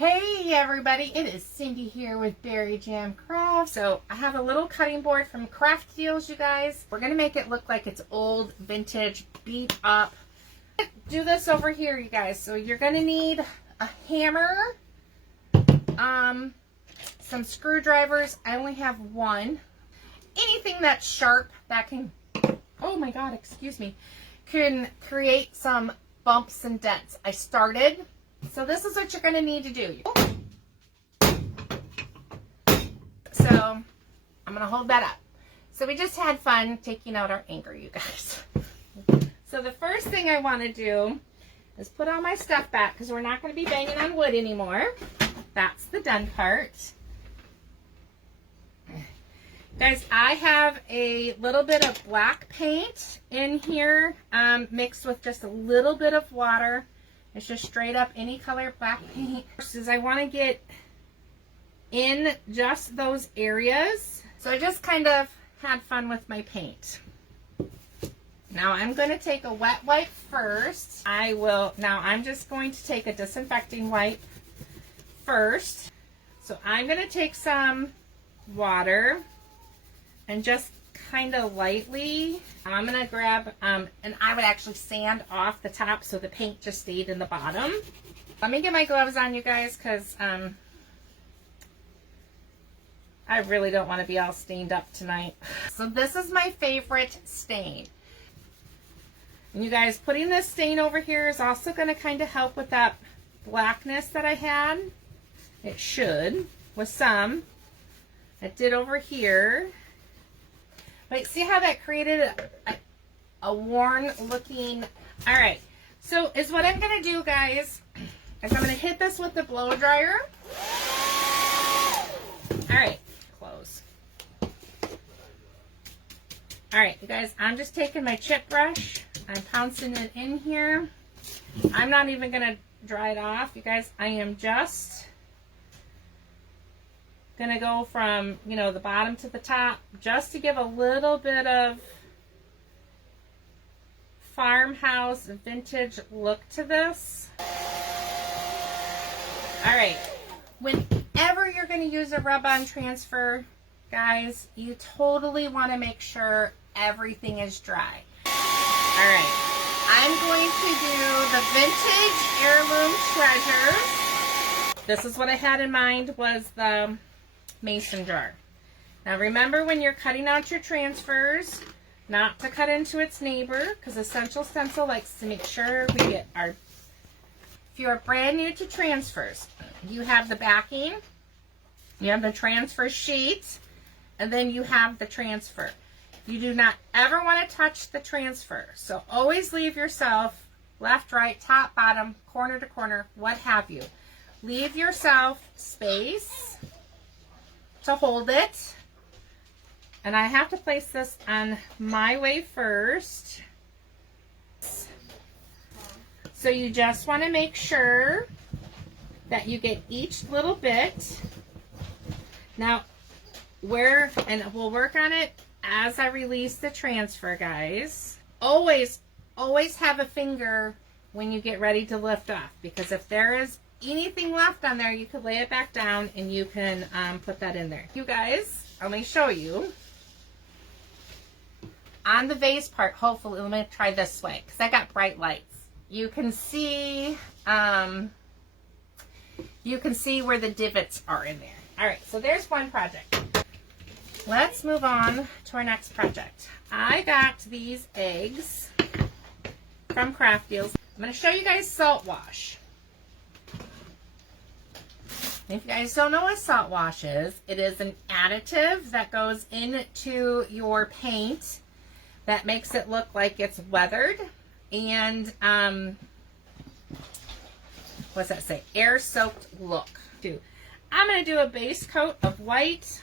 Hey everybody, it is Cindy here with BerryJam Craft. So I have a little cutting board from Craft Deals, you guys. We're going to make it look like it's old, vintage, beat up. Do this over here, you guys. So you're going to need a hammer, some screwdrivers. I only have one. Anything that's sharp that can, oh my God, excuse me, can create some bumps and dents. I started. So this is what you're going to need to do. So I'm going to hold that up. So we just had fun taking out our anger, you guys. So the first thing I want to do is put all my stuff back because we're not going to be banging on wood anymore. That's the done part. Guys, I have a little bit of black paint in here mixed with just a little bit of water. It's just straight up any color black paint. Is I want to get in just those areas. So I just kind of had fun with my paint. Now I'm going to take a wet wipe first. Now I'm just going to take a disinfecting wipe first. So I'm going to take some water and just kind of lightly, I'm going to grab, and I would actually sand off the top so the paint just stayed in the bottom. Let me get my gloves on, you guys, because I really don't want to be all stained up tonight. So this is my favorite stain. And you guys, putting this stain over here is also going to kind of help with that blackness that I had. It should, with some. It did over here. But see how that created a worn looking. All right, so is what I'm gonna do, guys, is I'm gonna hit this with the blow dryer. All right, close. All right, you guys, I'm just taking my chip brush, I'm pouncing it in here. I'm not even gonna dry it off, you guys. I am just gonna go from, you know, the bottom to the top just to give a little bit of farmhouse vintage look to this. All right, whenever you're going to use a rub-on transfer, guys, you totally want to make sure everything is dry. All right, I'm going to do the vintage heirloom treasures. This is what I had in mind, was the mason jar. Now remember, when you're cutting out your transfers, not to cut into its neighbor, because Essential Stencil likes to make sure we get our, if you're brand new to transfers, you have the backing, you have the transfer sheet, and then you have the transfer. You do not ever want to touch the transfer, so always leave yourself left, right, top, bottom, corner to corner, what have you. Leave yourself space to hold it. And I have to place this on my way first. So you just want to make sure that you get each little bit. Now, and we'll work on it as I release the transfer, guys. Always have a finger when you get ready to lift off, because if there is anything left on there, you can lay it back down and you can put that in there. You guys, let me show you. On the vase part, hopefully, let me try this way, because I got bright lights. You can see where the divots are in there. All right, so there's one project. Let's move on to our next project. I got these eggs from Craft Deals. I'm going to show you guys salt wash. If you guys don't know what salt wash is, it is an additive that goes into your paint that makes it look like it's weathered and, what's that say? Air soaked look. I'm going to do a base coat of white.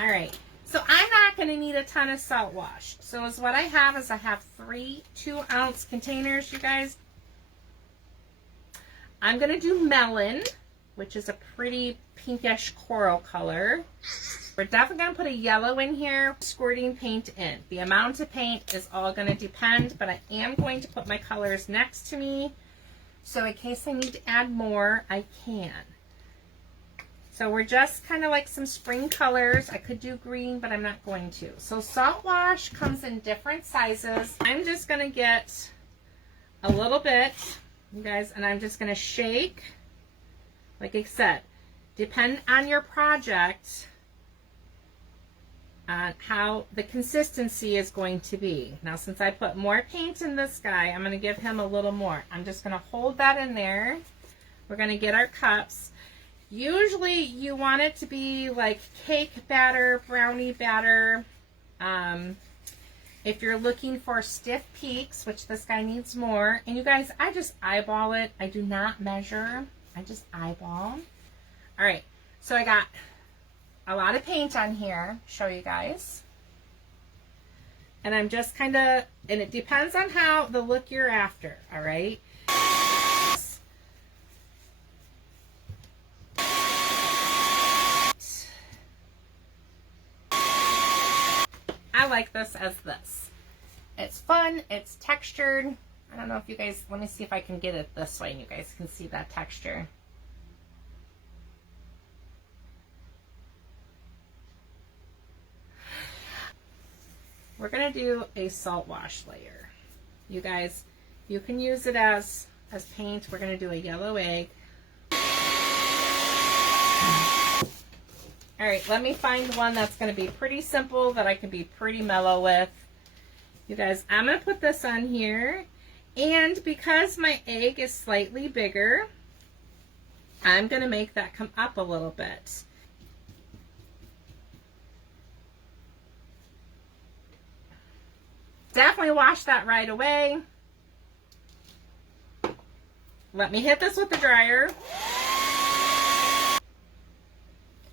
All right, so I'm not going to need a ton of salt wash. So is what I have is I have 3 2-ounce containers, you guys. I'm going to do melon, which is a pretty pinkish coral color. We're definitely going to put a yellow in here, squirting paint in. The amount of paint is all going to depend, but I am going to put my colors next to me So in case I need to add more, I can. So we're just kind of like some spring colors. I could do green, but I'm not going to. So salt wash comes in different sizes. I'm just going to get a little bit, you guys, and I'm just going to shake. Like I said, depend on your project on how the consistency is going to be. Now, since I put more paint in this guy, I'm going to give him a little more. I'm just going to hold that in there. We're going to get our cups. Usually you want it to be like cake batter, brownie batter. If you're looking for stiff peaks, which this guy needs more. And you guys, I just eyeball it. I do not measure. I just eyeball. All right, so I got a lot of paint on here. Show you guys. And I'm just kind of, and it depends on how the look you're after, all right? I like this as this. It's fun, it's textured. I don't know if you guys, let me see if I can get it this way and you guys can see that texture. We're gonna do a salt wash layer. You guys, you can use it as paint. We're gonna do a yellow egg. All right, let me find one that's going to be pretty simple that I can be pretty mellow with. You guys, I'm going to put this on here. And because my egg is slightly bigger, I'm going to make that come up a little bit. Definitely wash that right away. Let me hit this with the dryer.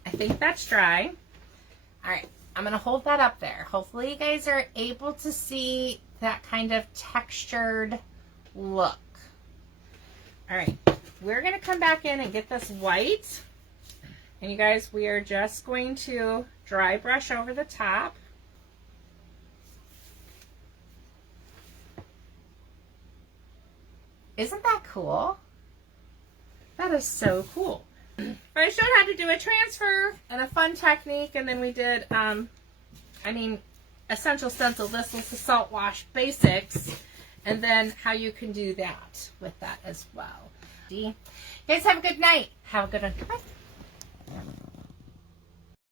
I think that's dry. All right, I'm gonna hold that up there. Hopefully you guys are able to see that kind of textured look. All right, we're gonna come back in and get this white. And you guys, we are just going to dry brush over the top. Isn't that cool? That is so cool. I showed how to do a transfer and a fun technique, and then we did, essential stencil. This was the salt wash basics, and then how you can do that with that as well. You guys have a good night. Have a good one. Bye.